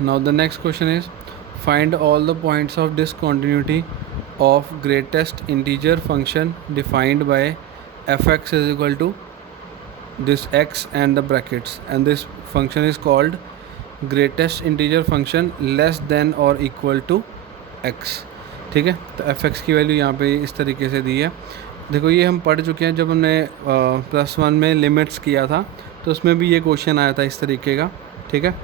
Now the next question is, find all the points of discontinuity of greatest integer function defined by fx is equal to this x and the brackets, and this function is called greatest integer function less than और equal to x. ठीक है, तो fx की value यहाँ पे इस तरीके से दी है. देखो ये हम पढ़ चुके हैं, जब हमने +1 में लिमिट्स किया था तो उसमें भी ये क्वेश्चन आया था इस तरीके का. ठीक है,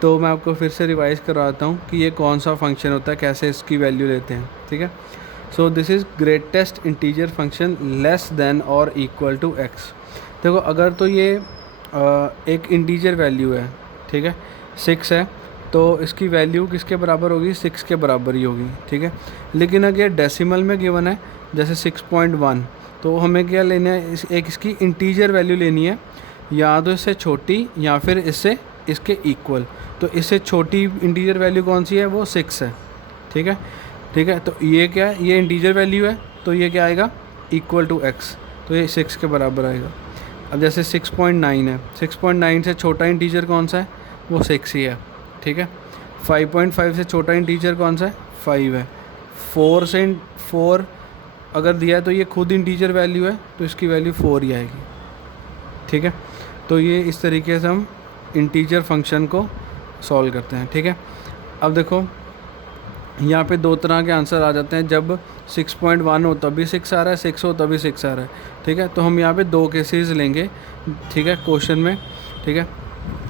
तो मैं आपको फिर से रिवाइज़ करवाता हूँ कि ये कौन सा फंक्शन होता है, कैसे इसकी वैल्यू लेते हैं. ठीक है, सो this is greatest integer function less than और इक्वल टू x. देखो अगर तो ये एक इंटीजर वैल्यू है, ठीक है, 6 है, तो इसकी वैल्यू किसके बराबर होगी, 6 के बराबर ही होगी. ठीक है, लेकिन अगर डेसिमल में गिवन है जैसे 6.1, तो हमें क्या लेना है, एक इसकी इंटीजर वैल्यू लेनी है, या तो इससे छोटी या फिर इससे इसके इक्वल. तो इससे छोटी इंटीजर वैल्यू कौन सी है, वो 6 है. ठीक है, ठीक है, तो ये क्या है, ये इंटीजर वैल्यू है, तो ये क्या आएगा, इक्वल टू x, तो ये 6 के बराबर आएगा. अब जैसे 6.9 है, 6.9 से छोटा इंटीजर कौन सा है, वो 6 ही है. ठीक है, 5.5 से छोटा इंटीजर कौन सा है, 5 है. 4 अगर दिया है तो ये खुद इंटीजर वैल्यू है, तो इसकी वैल्यू 4 ही आएगी. ठीक है, तो ये इस तरीके से हम इंटीजर फंक्शन को सॉल्व करते हैं. ठीक है, अब देखो यहाँ पे दो तरह के आंसर आ जाते हैं. जब 6.1 हो तभी 6 आ रहा है, 6 हो तभी 6 आ रहा है. ठीक है, तो हम यहाँ पे दो केसेस लेंगे. ठीक है, क्वेश्चन में. ठीक है,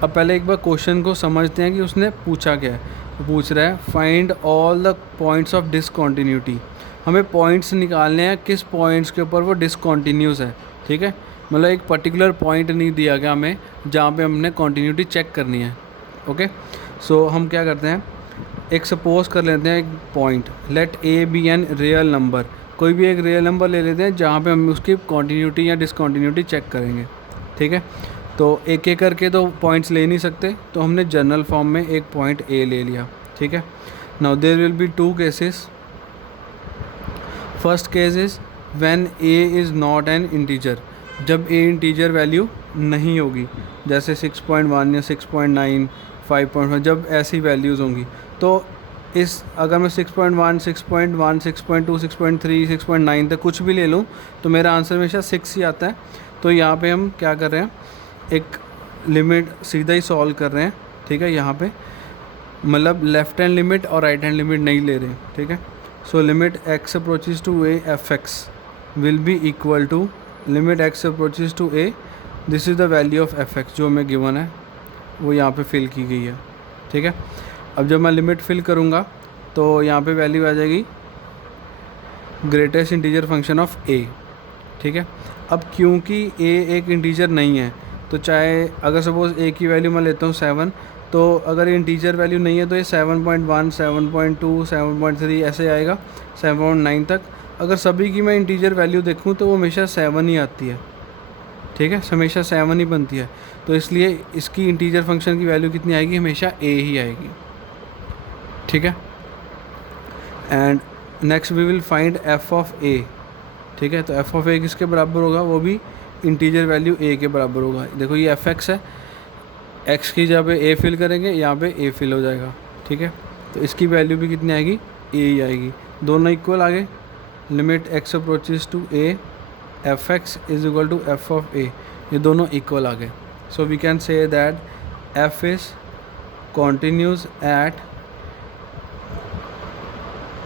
अब पहले एक बार क्वेश्चन को समझते हैं कि उसने पूछा क्या है. पूछ रहा है find all the points of discontinuity. हमें पॉइंट्स निकालने हैं किस पॉइंट्स के ऊपर वो डिसकॉन्टीन्यूस है. ठीक है, मतलब एक पर्टिकुलर पॉइंट नहीं दिया गया हमें जहाँ पे हमने कॉन्टीन्यूटी चेक करनी है. ओके, सो हम क्या करते हैं, एक सपोज कर लेते हैं एक point, let a be an real number. कोई भी एक रियल नंबर ले लेते हैं जहाँ पे हम उसकी कॉन्टीन्यूटी या डिसकॉन्टीन्यूटी चेक करेंगे. ठीक है, तो एक एक करके तो पॉइंट्स ले नहीं सकते, तो हमने जनरल फॉर्म में एक पॉइंट ए ले लिया. ठीक है, now there will be two cases. First case is when a is not an integer. जब ए इंटीजर वैल्यू नहीं होगी, जैसे 6.1 या 6.9, 5.1, जब ऐसी वैल्यूज़ होंगी, तो इस अगर मैं 6.1, 6.1, 6.2, 6.3, 6.9 तक कुछ भी ले लूँ तो मेरा आंसर हमेशा 6 ही आता है. तो यहाँ पे हम क्या कर रहे हैं, एक लिमिट सीधा ही सॉल्व कर रहे हैं. ठीक है, यहाँ पे मतलब लेफ्ट हैंड लिमिट और राइट हैंड लिमिट नहीं ले रहे. ठीक है, so limit x approaches to a fx will be equal to limit x approaches to a. This is the value of fx जो हमें गिवन है, वो यहाँ पे फिल की गई है. ठीक है, अब जब मैं लिमिट फिल करूँगा तो यहाँ पे वैल्यू आ जाएगी greatest integer function of a. ठीक है, अब क्योंकि a एक इंटीजर नहीं है, तो चाहे अगर सपोज़ a की वैल्यू मैं लेता हूँ 7, तो अगर इंटीजर वैल्यू नहीं है तो ये 7.1, 7.2, 7.3 ऐसे आएगा 7.9 तक. अगर सभी की मैं इंटीजर वैल्यू देखूँ तो वो हमेशा 7 ही आती है. ठीक है, हमेशा 7 ही बनती है, तो इसलिए इसकी इंटीजर फंक्शन की वैल्यू कितनी आएगी, हमेशा a ही आएगी. ठीक है, and next we will find f of a. ठीक है, तो f ऑफ a किसके बराबर होगा, वो भी इंटीजर वैल्यू a के बराबर होगा. देखो ये fx है, x की जगह पे a फिल करेंगे, यहाँ पे a फिल हो जाएगा. ठीक है, तो इसकी वैल्यू भी कितनी आएगी, a ही आएगी. दोनों इक्वल आ गए. Limit x approaches to a fx is equal to f of a, ये दोनों इक्वल आ गए. So we can say that f is continuous at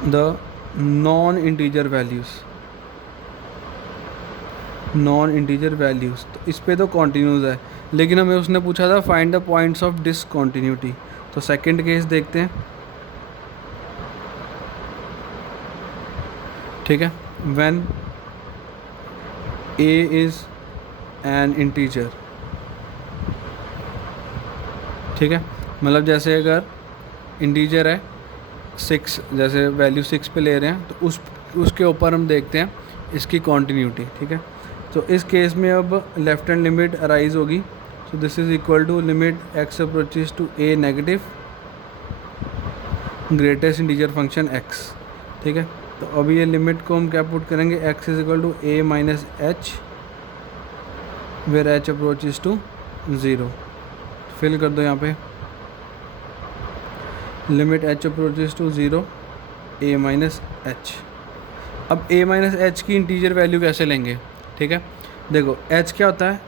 the non integer values. तो इस पे तो कॉन्टिन्यूस है, लेकिन हमें उसने पूछा था find the points of discontinuity. तो सेकंड केस देखते हैं. ठीक है, when a is an integer. ठीक है, मतलब जैसे अगर इंटीजर है 6, जैसे वैल्यू 6 पे ले रहे हैं, तो उसके ऊपर हम देखते हैं इसकी कॉन्टीन्यूटी. ठीक है, तो इस केस में अब लेफ्ट हैंड लिमिट अराइज होगी. So this is equal to limit x approaches to a negative greatest integer function x. ठीक है, तो अभी ये लिमिट को हम क्या पुट करेंगे, x is equal to a minus h where h approaches to 0. Fill कर दो यहाँ पे. Limit h approaches to 0 a minus h. अब a माइनस एच की इंटीजर वैल्यू कैसे लेंगे, ठीक है। देखो h क्या होता है,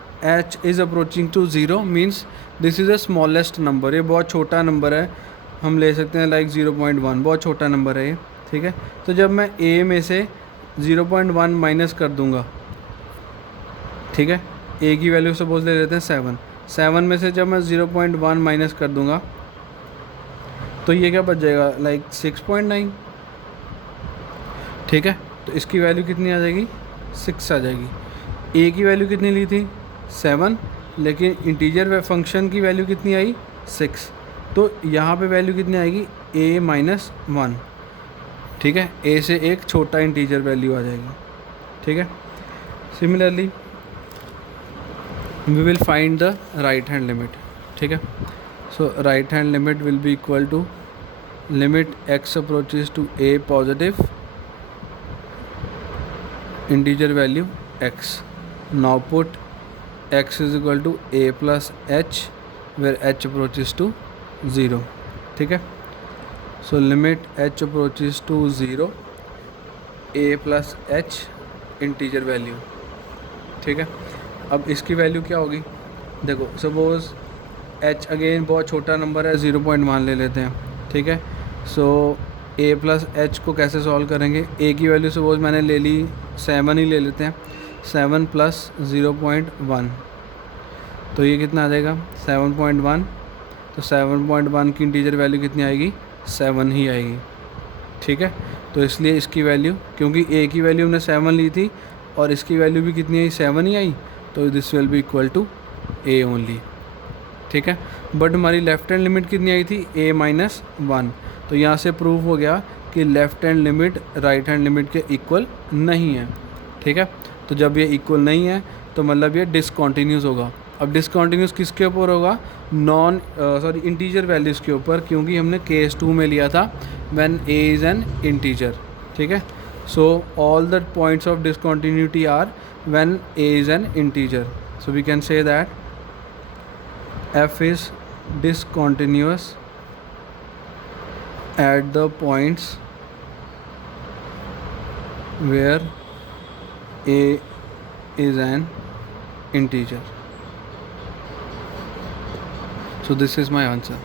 h is approaching to 0 means this is a smallest number, ये बहुत छोटा नंबर है, हम ले सकते हैं लाइक 0.1, बहुत छोटा नंबर है ये, ठीक है। तो जब मैं a में से 0.1 माइनस कर दूंगा, ठीक है, a की वैल्यू सपोज ले लेते हैं 7 में से जब मैं 0.1 माइनस कर दूंगा तो ये क्या बच जाएगा, लाइक 6.9, ठीक है। तो इसकी वैल्यू कितनी आ जाएगी, 6 आ जाएगी। a की वैल्यू कितनी ली थी 7, लेकिन इंटीजर फंक्शन की वैल्यू कितनी आई 6, तो यहाँ पे वैल्यू कितनी आएगी a माइनस 1, ठीक है। a से एक छोटा इंटीजर वैल्यू आ जाएगी, ठीक है। Similarly we will find the right hand limit, ठीक है। So right hand limit will be equal to limit x approaches to a positive integer value x, now put x is equal to a plus h where h approaches to 0, ठीक है। So limit h approaches to 0 a plus h integer value, ठीक है। अब इसकी value क्या होगी, देखो suppose h again बहुत छोटा नंबर है, 0.1 ले लेते हैं, ठीक है। सो a प्लस h को कैसे सॉल्व करेंगे, a की वैल्यू सपोज मैंने ले ली 7 ही ले लेते हैं, 7 प्लस 0.1, तो ये कितना आ जाएगा 7.1, तो 7.1 की इंटीजर वैल्यू कितनी आएगी 7 ही आएगी, ठीक है। तो इसलिए इसकी वैल्यू, क्योंकि a की वैल्यू हमने 7 ली थी और इसकी वैल्यू भी कितनी आई 7 ही आई, तो this will be equal to a only, ठीक है। बट हमारी लेफ्ट हैंड लिमिट कितनी आई थी a माइनस 1, तो यहाँ से प्रूव हो गया कि left hand limit right hand limit के इक्वल नहीं है, ठीक है। तो जब ये इक्वल नहीं है तो मतलब ये डिसकॉन्टीन्यूस होगा। अब डिसकॉन्टीन्यूस किसके ऊपर होगा, इंटीजर वैल्यूज़ के ऊपर, क्योंकि हमने केस 2 में लिया था when a is an integer, ठीक है। So all the points of discontinuity are when a is an integer, so we can say that f is discontinuous at the points where a is an integer. So this is my answer.